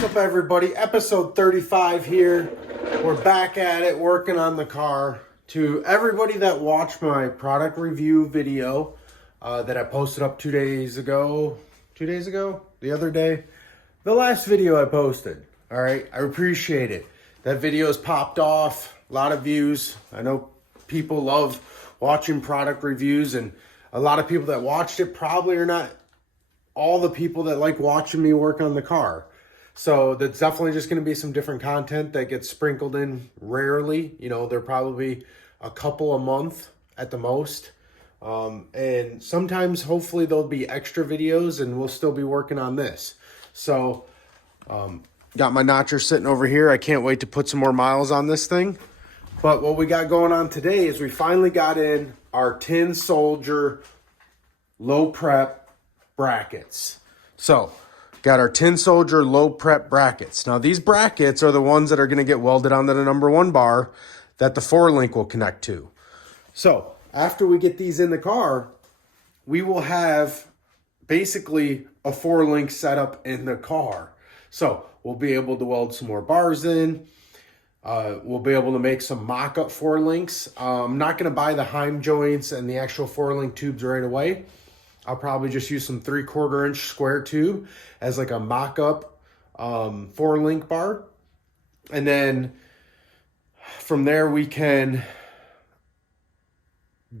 What's up, everybody? Episode 35 here. We're back at it, working on the car. To everybody that watched my product review video that I posted up 2 days ago, the other day, the last video I posted. All right, I appreciate it. That video has popped off, a lot of views. I know people love watching product reviews, and a lot of people that watched it probably are not all the people that like watching me work on the car. So that's definitely just going to be some different content that gets sprinkled in rarely. You know, they're probably a couple a month at the most. And sometimes, hopefully, there'll be extra videos and we'll still be working on this. So, got my notcher sitting over here. I can't wait to put some more miles on this thing. But what we got going on today is we finally got in our Tin Soldier low prep brackets. So, got our Tin Soldier low prep brackets. Now, these brackets are the ones that are going to get welded onto the number one bar that the 4-link will connect to. So, after we get these in the car, we will have basically a 4-link setup in the car. So, we'll be able to weld some more bars in. We'll be able to make some mock-up 4-links. I'm not going to buy the Heim joints and the actual 4-link tubes right away. I'll probably just use some 3/4 inch square tube as like a mock-up 4-link bar. And then from there we can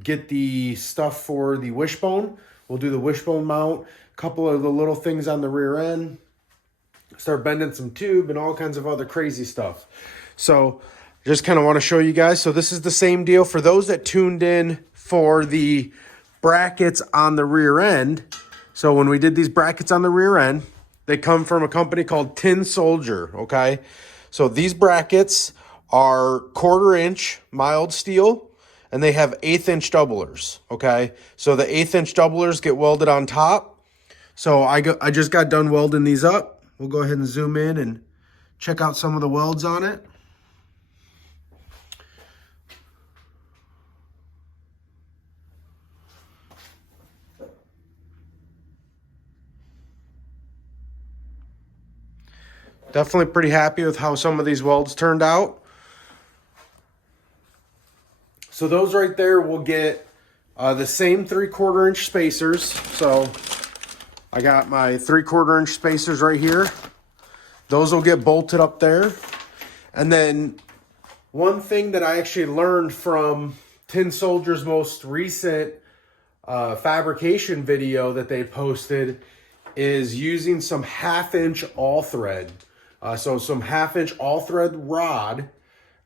get the stuff for the wishbone. We'll do the wishbone mount, a couple of the little things on the rear end, start bending some tube and all kinds of other crazy stuff. So just kind of want to show you guys. So this is the same deal for those that tuned in for the brackets on the rear end. So when we did these brackets on the rear end, they come from a company called Tin Soldier, okay? So these brackets are 1/4 inch mild steel, and they have 1/8 inch doublers, okay? So the 1/8 inch doublers get welded on top. So I just got done welding these up. We'll go ahead and zoom in and check out some of the welds on it. Definitely pretty happy with how some of these welds turned out. So those right there will get the same 3/4 inch spacers. So I got my 3/4 inch spacers right here. Those will get bolted up there. And then one thing that I actually learned from Tin Soldier's most recent fabrication video that they posted is using some 1/2 inch all thread. So some 1/2 inch all thread rod,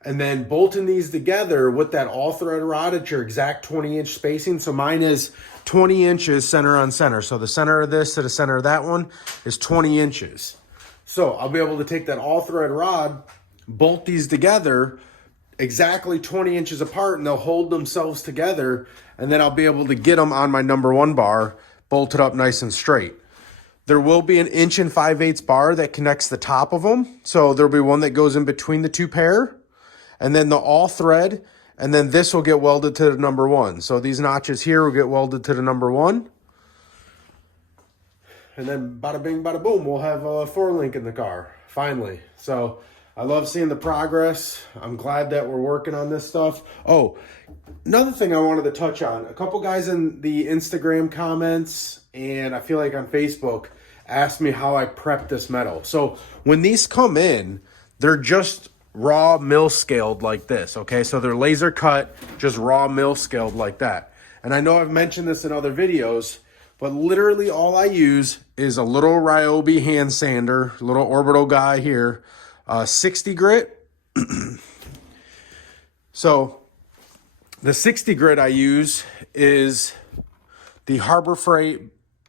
and then bolting these together with that all thread rod at your exact 20 inch spacing. So mine is 20 inches center on center. So the center of this to the center of that one is 20 inches. So I'll be able to take that all thread rod, bolt these together exactly 20 inches apart, and they'll hold themselves together. And then I'll be able to get them on my number one bar, bolted up nice and straight. There will be an 1 5/8 bar that connects the top of them. So there'll be one that goes in between the two pair, and then the all thread, and then this will get welded to the number one. So these notches here will get welded to the number one. And then bada bing, bada boom, we'll have a 4-link in the car, finally. So I love seeing the progress. I'm glad that we're working on this stuff. Oh, another thing I wanted to touch on. A couple guys in the Instagram comments, and I feel like on Facebook, asked me how I prep this metal. So when these come in, they're just raw mill scaled like this, okay? So they're laser cut, just raw mill scaled like that. And I know I've mentioned this in other videos, but literally all I use is a little Ryobi hand sander, little orbital guy here, 60 grit. So the 60 grit I use is the Harbor Freight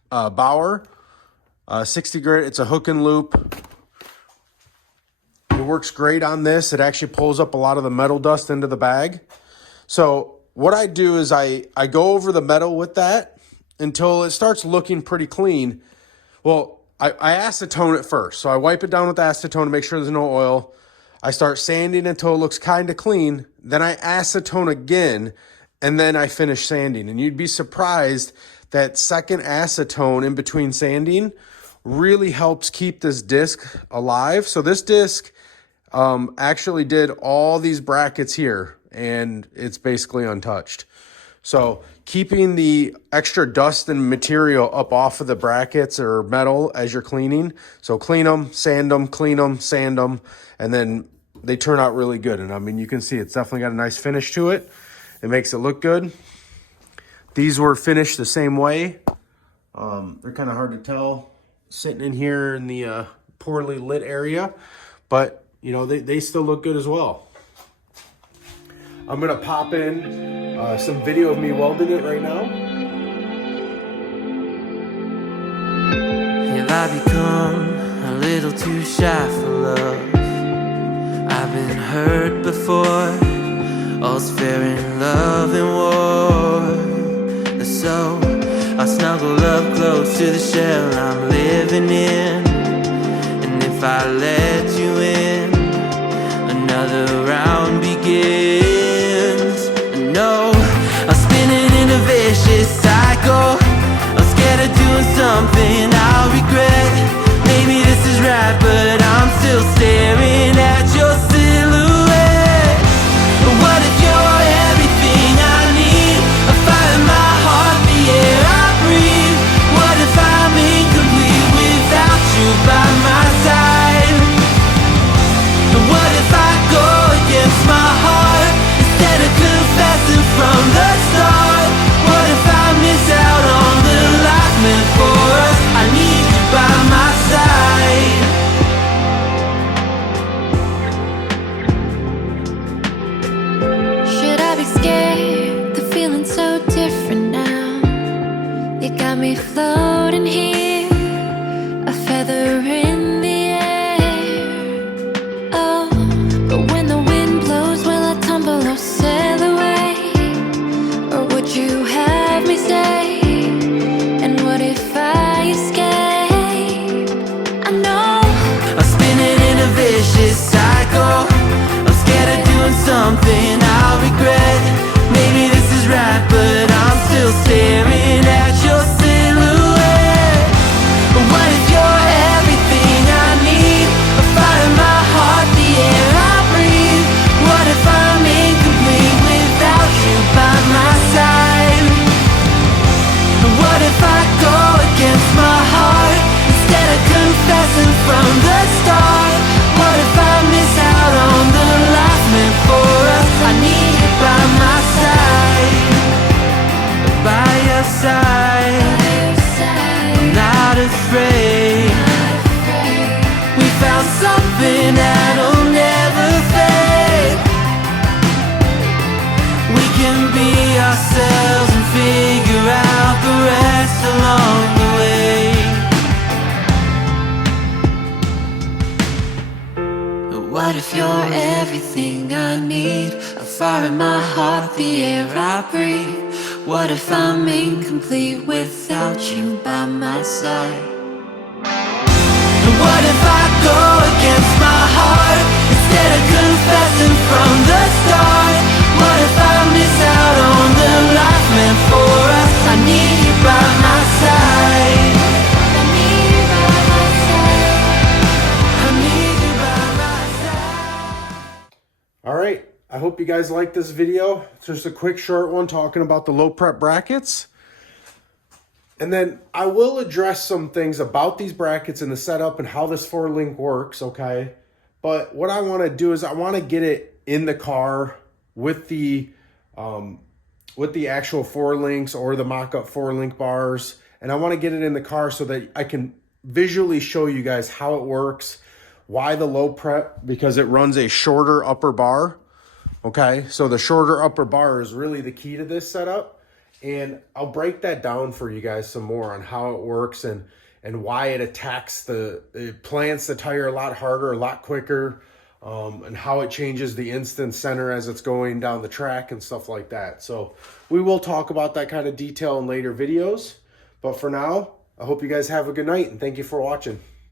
Bauer 60 grit. It's a hook and loop. It works great on this. It actually pulls up a lot of the metal dust into the bag. So what I do is I go over the metal with that until it starts looking pretty clean. Well, I acetone it first. So I wipe it down with acetone to make sure there's no oil. I start sanding until it looks kind of clean. Then I acetone again, and then I finish sanding. And you'd be surprised that second acetone in between sanding really helps keep this disc alive. So this disc actually did all these brackets here, and it's basically untouched. So keeping the extra dust and material up off of the brackets or metal as you're cleaning. So clean them, sand them, clean them, sand them, and then they turn out really good. And I mean, you can see it's definitely got a nice finish to it. It makes it look good. These were finished the same way. They're kind of hard to tell sitting in here in the poorly lit area, but you know, they still look good as well. I'm gonna pop in some video of me welding it right now. Have I become a little too shy for love? I've been hurt before. All's fair in love and war. So I snuggle up close to the shell I'm living in. And if I let you in, another round begins. No, I'm spinning in a vicious cycle. I'm scared of doing something I'll regret. Maybe this is right, but I'm still staring at your silhouette. What if you're everything I need? A fire in my heart, the air I breathe. What if I'm incomplete without you by my side? What if I go against my heart instead of confessing from the start? What if I miss out on the life meant for us? I need you by my side. Should I be scared? The feeling's so different now. You got me floating here, a feather in the air. Oh, but when the wind blows, will I tumble or sail away? Or would you have me stay? And what if I escape? I know I'm spinning in a vicious cycle. I'm scared of doing something I'll regret. Maybe this is right, but I'm still staring at your silhouette. What if you're everything I need? A fire in my heart, the air I breathe. What if I'm incomplete without you by my side? What if I go against my heart instead of confessing from the start? What if I miss out on the life meant for us? I need you by my side, by your side. I'm not afraid. We found something that'll never fade. We can be ourselves and figure out the rest along the way. What if you're everything I need? A fire in my heart, the air I breathe. What if I'm incomplete without you by my side? What if I go against my heart instead of confessing from the start? What if I miss out on the life meant for us? I need you by my side. I need you by my side. I need you by my side. All right, I hope you guys like this video. It's just a quick short one talking about the low prep brackets. And then I will address some things about these brackets and the setup and how this 4-link works, okay? But what I want to do is I want to get it in the car with the actual 4 links or the mock-up 4-link bars. And I want to get it in the car so that I can visually show you guys how it works. Why the low prep? Because it runs a shorter upper bar, okay? So the shorter upper bar is really the key to this setup. And I'll break that down for you guys some more on how it works and why it attacks it plants the tire a lot harder, a lot quicker, and how it changes the instant center as it's going down the track and stuff like that. So we will talk about that kind of detail in later videos. But for now, I hope you guys have a good night and thank you for watching.